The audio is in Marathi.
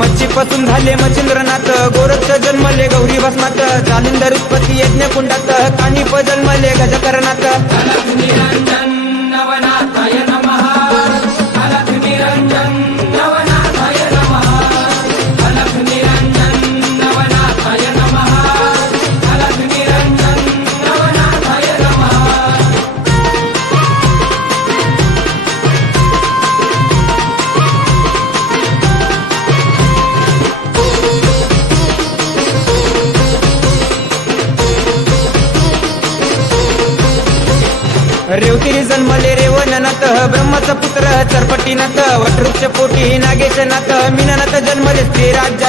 पासून झाले मच्छिंद्रनाथ. गोरक्ष जन्मले गौरी भस्मात जालिंदर उत्पत्ती यज्ञ कुंडात कानिप जन्मले गजकरणात रेवतिरी जन्मले रेवणनाथ ब्रह्माचा पुत्र चरपटीनाथ वटवृक्ष पोटी नागेशनाथ मीननाथ जन्मले स्त्री राज्यात